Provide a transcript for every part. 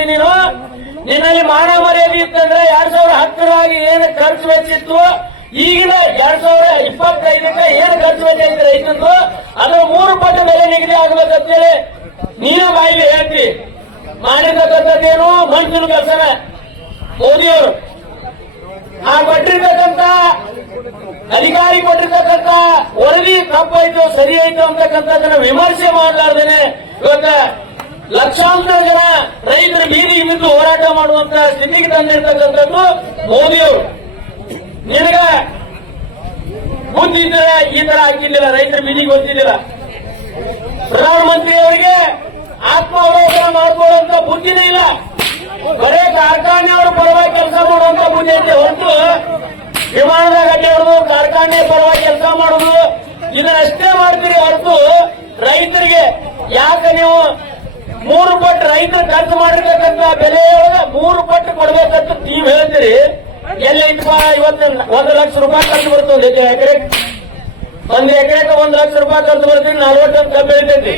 ಮಾಡ್ತೀನಿ ನೀನು. ನಿನ್ನಲ್ಲಿ ಮಾನ ಮರ್ಯಾದೆ ಇತ್ತಂದ್ರೆ 2010 ಏನು ಖರ್ಚು ವೆಚ್ಚಿತ್ತು, ಈಗಿನ 2025 ಏನು ಖರ್ಚು ವೆಚ್ಚ ಐತೆ ರೈತಂದು ಅದು 3 ಪಟ್ಟು ಬೆಲೆ ನಿಗದಿ ಆಗ್ಬೇಕಂತೇಳಿ ನೀನು ಬಾಯಿಗೆ ಹೇಳ್ತಿ. ಮಾಡಿರ್ತಕ್ಕಂಥದ್ದೇನು ಮಂಜಿನ ಕೆಲಸನ ಮೋದಿಯವರು. ಆ ಕೊಟ್ಟಿರ್ತಕ್ಕಂಥ ಅಧಿಕಾರಿ ಕೊಟ್ಟಿರ್ತಕ್ಕಂಥ ವರದಿ ತಪ್ಪಾಯ್ತು ಸರಿ ಆಯ್ತು ಅಂತಕ್ಕಂಥದ್ದನ್ನ ವಿಮರ್ಶೆ ಮಾಡಲಾರ್ದೇನೆ ಇವತ್ತ ಲಕ್ಷಾಂತರ ಜನ ರೈತರ ಬೀದಿಗೆ ಬಿದ್ದು ಹೋರಾಟ ಮಾಡುವಂತ ಸ್ಥಿತಿಗೆ ತಂದಿರ್ತಕ್ಕಂಥದ್ದು ಮೋದಿಯವರು. ನಿನಗ ಬುದ್ಧಿ ಇದ್ರೆ ಈ ತರ ಹಾಕಿರ್ಲಿಲ್ಲ, ರೈತರ ಬೀದಿಗೆ ಗೊತ್ತಿದ್ದಿಲ್ಲ. ಪ್ರಧಾನಮಂತ್ರಿ ಅವರಿಗೆ ಆತ್ಮಾವಲೋಕನ ಮಾಡ್ಕೊಳ್ಳುವಂತ ಬುದ್ಧಿನೇ ಇಲ್ಲ. ಬರೇ ಕಾರ್ಖಾನೆಯವರ ಪರವಾಗಿ ಕೆಲಸ ಮಾಡುವಂತ ಬುದ್ಧಿ ಐತೆ ಹೊರತು ವಿಮಾನದಾಗ ಅಡ್ಡಾಡುದು, ಕಾರ್ಖಾನೆ ಪರವಾಗಿ ಕೆಲಸ ಮಾಡುದು ಇದನ್ನಷ್ಟೇ ಮಾಡ್ತೀರಿ ಹೊರತು ರೈತರಿಗೆ ಯಾಕೆ ನೀವು 3 ಪಟ್ಟು ರೈತರು ಖರ್ಚು ಮಾಡಿರ್ತಕ್ಕಂಥ ಬೆಲೆಯೊಳಗೆ 3 ಪಟ್ಟು ಕೊಡ್ಬೇಕಂತ ನೀವು ಹೇಳ್ತೀರಿ. ಎಲ್ಲೈತಪ್ಪ ಇವತ್ತು 1 ಲಕ್ಷ ರೂಪಾಯಿ ಖರ್ಚು ಬರ್ತದೆ ಒಂದು ಎಕರೆ. 1 ಎಕರೆಗೆ 1 ಲಕ್ಷ ರೂಪಾಯಿ ಖರ್ಚು ಬರ್ತೀವಿ. 40 ಟನ್ ಕಬ್ಬು ಬೆಳಿತೈತಿ.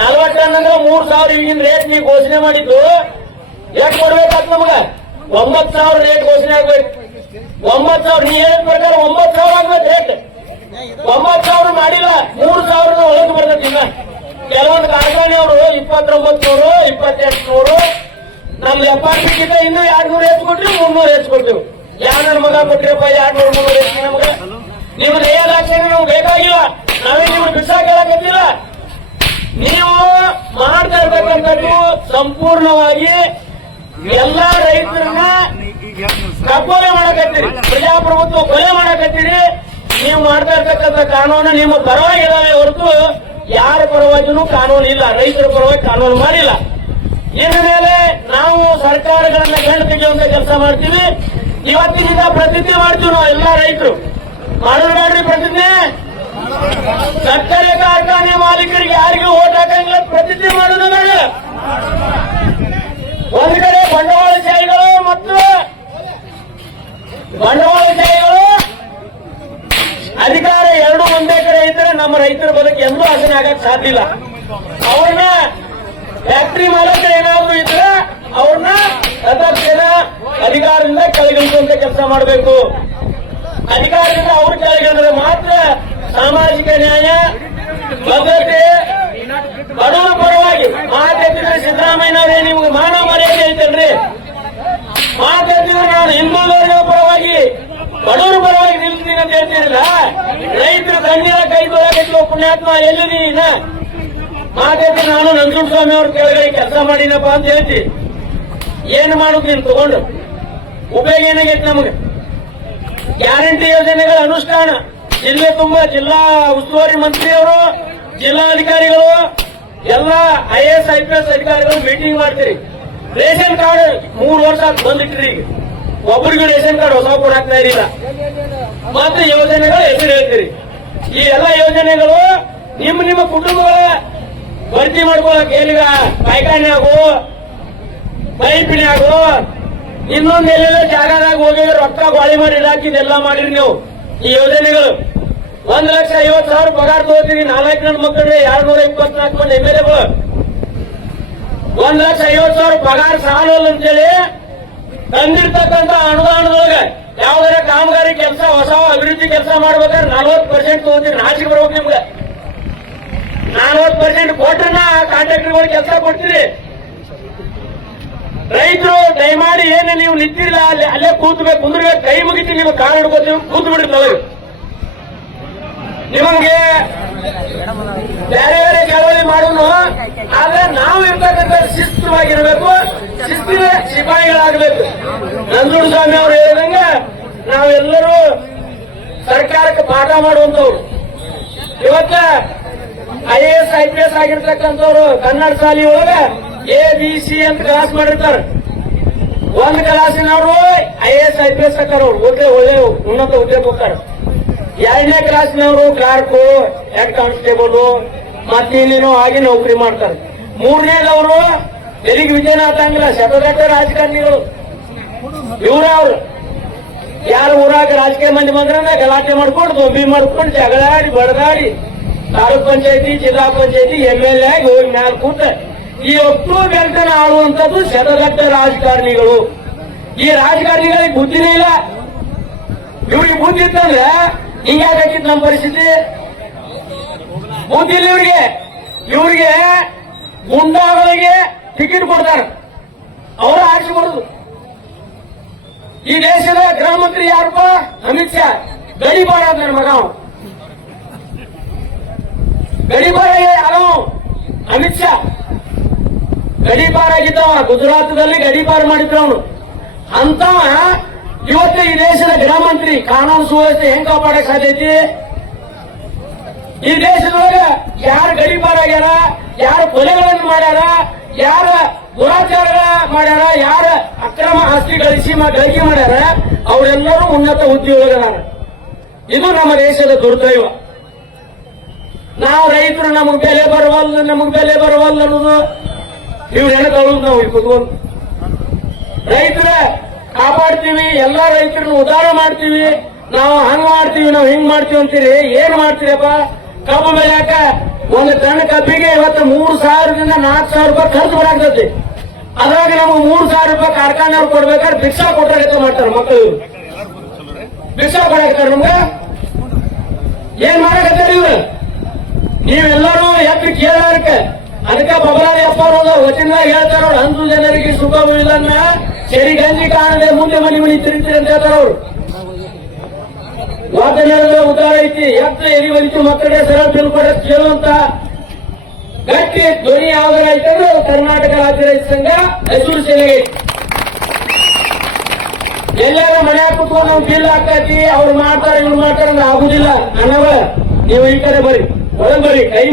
40 ಟನ್ ಅಂದ್ರೆ 3,000 ಈಗಿನ ರೇಟ್ ನೀವು ಘೋಷಣೆ ಮಾಡಿದ್ದು ಎಷ್ಟು ಕೊಡ್ಬೇಕಾಗ್ತ ನಮಗ? 9,000 ರೇಟ್ ಘೋಷಣೆ ಆಗ್ಬೇಕು. 9,000 ನೀ ಹೇಳಿದ ಪ್ರಕಾರ 9,000 ಆಗ್ಬೇಕು ರೇಟ್. 9,000 ಮಾಡಿಲ್ಲ, 3,000 ಒಳಗೆ ಬರ್ತೈತಿ. ಈಗ ಕೆಲವೊಂದು ಕಾರ್ಖಾನೆಯವರು 29,000 28,000 ನಮ್ದು ಎಫ್ಆರ್ಪಿಗಿಂತ ಇನ್ನೂ 200 ಹೆಚ್ಚು ಕೊಟ್ರಿ 300 ಹೆಚ್ಚು ಕೊಡ್ತೀವಿ. ಯಾವ ನನ್ನ ಮಗ ಕೊಟ್ಟಿರಪ್ಪ 200 300 ಹೆಚ್ಚು ನಮ್ಗೆ? ನಿಮ್ಮ ದಯಾದಾಕ್ಷಿಣ್ಯ ನಮ್ಗೆ ಬೇಕಾಗಿಲ್ಲ, ನಾವೇ ನಿಮ್ಗೆ ಬಿಸಾಕ ಹೇಳಕತ್ತಿಲ್ಲ. ನೀವು ಮಾಡ್ತಾ ಇರ್ತಕ್ಕಂಥದ್ದು ಸಂಪೂರ್ಣವಾಗಿ ಎಲ್ಲಾ ರೈತರನ್ನ ಕಗ್ಗೊಲೆ ಮಾಡಕತ್ತೀರಿ, ಪ್ರಜಾಪ್ರಭುತ್ವ ಕೊಲೆ ಮಾಡಕತ್ತೀರಿ. ನೀವು ಮಾಡ್ತಾ ಇರ್ತಕ್ಕಂಥ ಕಾನೂನು ನಿಮ್ಮ ಪರವಾಗಿ ಇದಾವೆ ಹೊರತು ಯಾರ ಪರವಾಗಿನೂ ಕಾನೂನು ಇಲ್ಲ. ರೈತರ ಪರವಾಗಿ ಕಾನೂನು ಮಾಡಿಲ್ಲ. ಇನ್ನು ಮೇಲೆ ನಾವು ಸರ್ಕಾರಗಳನ್ನ ಗಂಡು ತೆಗೆಯುವಂತ ಕೆಲಸ ಮಾಡ್ತೀವಿ. ಇವತ್ತಿನಿಂದ ಪ್ರತಿಜ್ಞೆ ಮಾಡ್ತೀವಿ ನಾವು ಎಲ್ಲಾ ರೈತರು. ಮಾಡೋಣ ಪ್ರತಿಜ್ಞೆ. ಸಕ್ಕರೆ ಕಾರ್ಖಾನೆ ಮಾಲೀಕರಿಗೆ ಯಾರಿಗೂ ಓಟ್ ಹಾಕಂಗಿಲ್ಲ ಪ್ರತಿಜ್ಞೆ ಮಾಡೋಣ ಬೇಡ. ಒಂದು ಕಡೆ ಬಂಡವಾಳಶಾಹಿಗಳು ಮತ್ತು ಬಂಡವಾಳಶಾಹಿಗಳು ಅಧಿಕಾರ ಎರಡು ಒಂದೇ ಕಡೆ ಇದ್ರೆ ನಮ್ಮ ರೈತರ ಬದುಕು ಎಂದೂ ಹಸನ ಆಗಕ್ಕೆ ಸಾಧ್ಯ ಇಲ್ಲ. ಅವ್ರನ್ನ ಫ್ಯಾಕ್ಟರಿ ಮಾಲೀಕ ಏನಾದ್ರು ಇದ್ರೆ ಅವ್ರನ್ನ ತತ್ಕ್ಷಣ ಅಧಿಕಾರದಿಂದ ಕೆಳಗಿಳಿಸುವಂತ ಕೆಲಸ ಮಾಡಬೇಕು. ಅಧಿಕಾರದಿಂದ ಅವ್ರು ಕೆಳಗಿಳಿದ್ರೆ ಮಾತ್ರ ಸಾಮಾಜಿಕ ನ್ಯಾಯ, ಭದ್ರತೆ, ಬಡವರ ಪರವಾಗಿ ಮಾತೆತ್ತಿದ್ರೆ ಸಿದ್ದರಾಮಯ್ಯನವರೇ ನಿಮ್ಗೆ ಮಾನ ಮರ್ಯಾದೆ ಐತಲ್ರಿ. ಮಾತೆತ್ತಿದ್ರೆ ನಾನು ಹಿಂದುಳಿದವರ ಪರವಾಗಿ ಬಡವರ ಪರವಾಗಿ ನಿಲ್ತೀನಿ ಅಂತ ಹೇಳ್ತೀರಲ್ಲ. ರೈತರು ಕಣ್ಣೀರ ಕೈ ತೊಳಗಿತ್ತು ಪುಣ್ಯಾತ್ಮ ಎಲ್ಲಿ ಮಾತೆತ್ತಿ ನಾನು ನಂಜುಂಡಸ್ವಾಮಿ ಅವ್ರ ಕೆಳಗಡೆ ಕೆಲಸ ಮಾಡಿನಪ್ಪ ಅಂತ ಹೇಳ್ತಿ. ಏನು ಮಾಡುದು ನೀನು ತಗೊಂಡು ಉಪಯೋಗ ಏನಾಗೈತಿ ನಮಗೆ? ಗ್ಯಾರಂಟಿ ಯೋಜನೆಗಳ ಅನುಷ್ಠಾನ ಜಿಲ್ಲೆ ತುಂಬಾ ಜಿಲ್ಲಾ ಉಸ್ತುವಾರಿ ಮಂತ್ರಿಯವರು, ಜಿಲ್ಲಾಧಿಕಾರಿಗಳು, ಎಲ್ಲ IAS IPS ಅಧಿಕಾರಿಗಳು ಮೀಟಿಂಗ್ ಮಾಡ್ತೀರಿ. ರೇಷನ್ ಕಾರ್ಡ್ 3 ವರ್ಷ ಬಂದಿಟ್ರಿ. ಈಗ ಒಬ್ಬರಿಗೂ ರೇಷನ್ ಕಾರ್ಡ್ ಹೊಸ ಕೊಡಾಕ್ತಾ ಇರಲಿಲ್ಲ. ಮತ್ತೆ ಯೋಜನೆಗಳು ಹೆಸರು ಹೇಳ್ತೀರಿ. ಈ ಎಲ್ಲ ಯೋಜನೆಗಳು ನಿಮ್ಮ ಕುಟುಂಬಗಳ ಭರ್ತಿ ಮಾಡ್ಕೊಳಕ್ ಏನಿಗ ಪಾಯ್ಖಾನೆ ಆಗು, ಪೈಪಿಣಿ ಆಗು, ಇನ್ನೊಂದೆಲ್ಲ ಜಾಗದಾಗ ಹೋಗಿ ರೊಕ್ಕ ಗಾಳಿ ಮಾಡಿ ಇಲಾಖೆದೆಲ್ಲ ಮಾಡಿರಿ ನೀವು. ಈ ಯೋಜನೆಗಳು 1,50,000 ಪಗಾರ ತಗೋತೀರಿ. 4 ನನ್ನ ಮಕ್ಕಳಿಗೆ 224 ಮಂದಿ MLAಗಳು 1,50,000 ಪಗಾರ ಸಾಲಲ್ಲ ಅಂತೇಳಿ ತಂದಿರ್ತಕ್ಕಂಥ ಅನುದಾನದೊಳಗೆ ಯಾವ್ದಾರ ಕಾಮಗಾರಿ ಕೆಲಸ ಹೊಸ ಅಭಿವೃದ್ಧಿ ಕೆಲಸ ಮಾಡ್ಬೇಕಾದ್ರೆ 40% ತಗೋತೀರಿ. ನಾಚಿಕೆ ಬರ್ಬೇಕು ನಿಮ್ಗೆ. 40% ಕೊಟ್ರನ್ನ ಕಾಂಟ್ರಾಕ್ಟರ್ಗಳು ಕೆಲಸ ಕೊಡ್ತೀರಿ. ರೈತರು ದಯಮಾಡಿ ಏನು ನೀವು ನಿಂತಿಲ್ಲ ಅಲ್ಲೇ ಕೂತ್ಬೇಕು, ಕುಂದ್ರಬೇಕು, ಕೈ ಮುಗಿತಿ ನಿಮ್ಗೆ ಕಾಲು ಹಿಡ್ಕೋತೀವಿ, ಕೂತ್ ಬಿಡ್ತವೆ. ನಿಮಗೆ ಬೇರೆ ಬೇರೆ ಚಳವಳಿ ಮಾಡೋನು, ಆದ್ರೆ ನಾವು ಇರ್ತಕ್ಕಂಥ ಶಿಸ್ತುವಾಗಿರ್ಬೇಕು, ಶಿಸ್ತಿನ ಸಿಪಾಯಿಗಳಾಗಬೇಕು. ನಂಜುಂಡಸ್ವಾಮಿ ಅವರು ಹೇಳಿದಂಗೆ ನಾವೆಲ್ಲರೂ ಸರ್ಕಾರಕ್ಕೆ ಪಾಠ ಮಾಡುವಂತವ್ರು. ಇವತ್ತ IAS IPS ಆಗಿರ್ತಕ್ಕಂಥವ್ರು ಕನ್ನಡ ಶಾಲೆ ಒಳಗ ABC ಅಂತ ಕ್ಲಾಸ್ ಮಾಡಿರ್ತಾರೆ. ಒಂದು ಕ್ಲಾಸಿನವರು IAS IPS ಹಾಕಾರ, ಒಳ್ಳೆ ಉನ್ನತ ಹುದ್ದೆಗೆ ಹೋಗ್ತಾರೆ. 2ನೇ ಕ್ಲಾಸ್ನವರು ಕ್ಲಾರ್ಕು, ಹೆಡ್ ಕಾನ್ಸ್ಟೇಬಲ್ ಮತ್ತೆ ಇನ್ನೇನೋ ಆಗಿ ನೌಕರಿ ಮಾಡ್ತಾರೆ. 3ನೇದವರು ಎಲ್ಲಿಗೆ ವಿಜಯನಾಥ ಅಂಗಿಲ್ಲ, ಶತದಟ್ಟ ರಾಜಕಾರಣಿಗಳು ಇವ್ರವ್ರು. ಯಾರು ಊರಾಗ ರಾಜಕೀಯ ಮಂದಿ ಬಂದ್ರೆ ಗಲಾಟೆ ಮಾಡ್ಕೊಂಡು ದೊಂಬಿ ಮಾಡ್ಕೊಂಡು ಜಗಳಾಡಿ ಬಡದಾಡಿ ತಾಲೂಕ್ ಪಂಚಾಯತಿ, ಜಿಲ್ಲಾ ಪಂಚಾಯತಿ, MLA ಆಗಿ ಹೋಗಿ ಮ್ಯಾಲ ಕೂತ ಈ ಒಟ್ಟು ಬೆಲ್ಟನ ಆಳುವಂತದ್ದು ಶತಗಟ್ಟ ರಾಜಕಾರಣಿಗಳು. ಈ ರಾಜಕಾರಣಿಗಳಿಗೆ ಬುದ್ಧಿನೇ ಇಲ್ಲ. ಇವ್ರಿಗೆ ಬುದ್ಧಿ ಇತ್ತಂದ್ರೆ ಹಿಂಗಾಗಿತ್ತು ನಮ್ಮ ಪರಿಸ್ಥಿತಿ. ಬುದ್ಧಿ ಇಲ್ಲ ಇವ್ರಿಗೆ ಗುಂಡಾಗಳಿಗೆ ಟಿಕೆಟ್ ಕೊಡ್ತಾರೆ, ಅವರ ಆಚೆ ಬರುದು. ಈ ದೇಶದ ಗೃಹ ಮಂತ್ರಿ ಯಾರಪ್ಪ? ಅಮಿತ್ ಶಾ. ಗಡಿಪಾರ ಅಂತ ಮಗ ಗಡಿಪಾರ ಯಾರು? ಅಮಿತ್ ಶಾ ಗಡಿಪಾರ ಆಗಿದ್ದವ. ಗುಜರಾತದಲ್ಲಿ ಗಡಿಪಾರ ಮಾಡಿದ್ರು ಅವನು. ಅಂತ ಇವತ್ತು ಈ ದೇಶದ ಗೃಹ ಮಂತ್ರಿ ಕಾನೂನು ಸುವ್ಯವಸ್ಥೆ ಹೆಂಗ್ ಕಾಪಾಡಕ್ ಸಾಧ್ಯೈತಿ? ಈ ದೇಶದೊಳಗ ಯಾರು ಗಡಿಪಾರ ಆಗ್ಯಾರ, ಯಾರು ಕೊಲೆಗಳನ್ನು ಮಾಡ್ಯಾರ, ಯಾರ ದುರಾಚಾರ ಮಾಡ್ಯಾರ, ಯಾರ ಅಕ್ರಮ ಆಸ್ತಿ ಗಳಿಕೆ ಮಾಡ್ಯಾರ, ಅವರೆಲ್ಲರೂ ಉನ್ನತ ಹುದ್ದೆಯೊಳಗಾರ. ಇದು ನಮ್ಮ ದೇಶದ ದುರ್ದೈವ. ನಾವು ರೈತರು ನಮಗ್ ಬೆಲೆ ಬರವಲ್ಲ ಅನ್ನೋದು ಇವ್ರು ಹೆಣಕೊಳ್ಳೋದು. ನಾವು ಕುತ್ಕೊಂಡು ರೈತರ ಕಾಪಾಡ್ತೀವಿ, ಎಲ್ಲಾ ರೈತರನ್ನು ಉದ್ಧಾರ ಮಾಡ್ತೀವಿ, ನಾವು ಹಂಗ್ ಮಾಡ್ತೀವಿ, ನಾವು ಹಿಂಗ್ ಮಾಡ್ತೀವಿ ಅಂತೀರಿ. ಏನ್ ಮಾಡ್ತೀರಪ್ಪ? ಕಬ್ಬು ಬೆಳೆಯಾಕ ಒಂದು ಟನ್ ಕಬ್ಬಿಗೆ ಇವತ್ತು 3,000ದಿಂದ 4,000 ರೂಪಾಯಿ ಖರ್ಚು ಬರಾಗ್ತದೆ. ಅದ್ರಾಗ ನಮಗೆ 3,000 ರೂಪಾಯಿ ಕಾರ್ಖಾನೆಯವ್ರು ಕೊಡ್ಬೇಕಾದ್ರೆ ಭಿಕ್ಷಾ ಕೊಟ್ಟ ಮಾಡ್ತಾರೆ ಮಕ್ಕಳು. ಭಿಕ್ಷಾ ಕೊಡಾಕ್ತಾರೆ ನಮ್ಗೆ. ಏನ್ ಮಾಡಕತ್ತಾರೆ ಇವ್ರು? ನೀವೆಲ್ಲರೂ ಎತ್ತು ಕೇಳಾರಕ್ಕೆ ಅದಕ್ಕೆ ಬಬಲಾದಿ ಅಪ್ಪ ವಚನದಾಗ ಹೇಳ್ತಾರ ಅವ್ರು, 10 ಜನರಿಗೆ ಸುಖ ಬೀಳನ್ನ ಸರಿ ಗಂಜಿ ಕಾಣದೆ ಮುಂದೆ ಮನಿ ತಿರುಗ್ತೀರಿ ಅಂತ ಹೇಳ್ತಾರ ಅವ್ರು. ವಾದನೆಗಳ ಉದಾರ ಐತಿ. ಎತ್ತ ಎರಿ ಬಂತು ಮಕ್ಕಳಿಗೆ ಸರಳ ತಿಳ್ಕೊಡ ಕೇಳುವಂತ ಗಟ್ಟಿ ಧ್ವನಿ ಯಾವ್ದಾರ ಐತಂದ್ರೆ ಕರ್ನಾಟಕ ರಾಜ್ಯ ರೈತ ಸಂಘ ಮೈಸೂರು ಸೇನೆಗೆ. ಎಲ್ಲಾರ ಮನೆ ಕುತ್ಕೊಂಡು ನಾವು ಬಿಲ್ ಹಾಕಿ ಅವ್ರು ಮಾಡ್ತಾರೆ ಇವ್ರು ಮಾಡ್ತಾರೆ ಅಂದ್ರೆ ಆಗುದಿಲ್ಲ. ಅನ್ನವ ನೀವು ಈ ಕಡೆ ಬರ್ರಿ, ಒಳಗ್ ಬರ್ರಿ. ಕೈ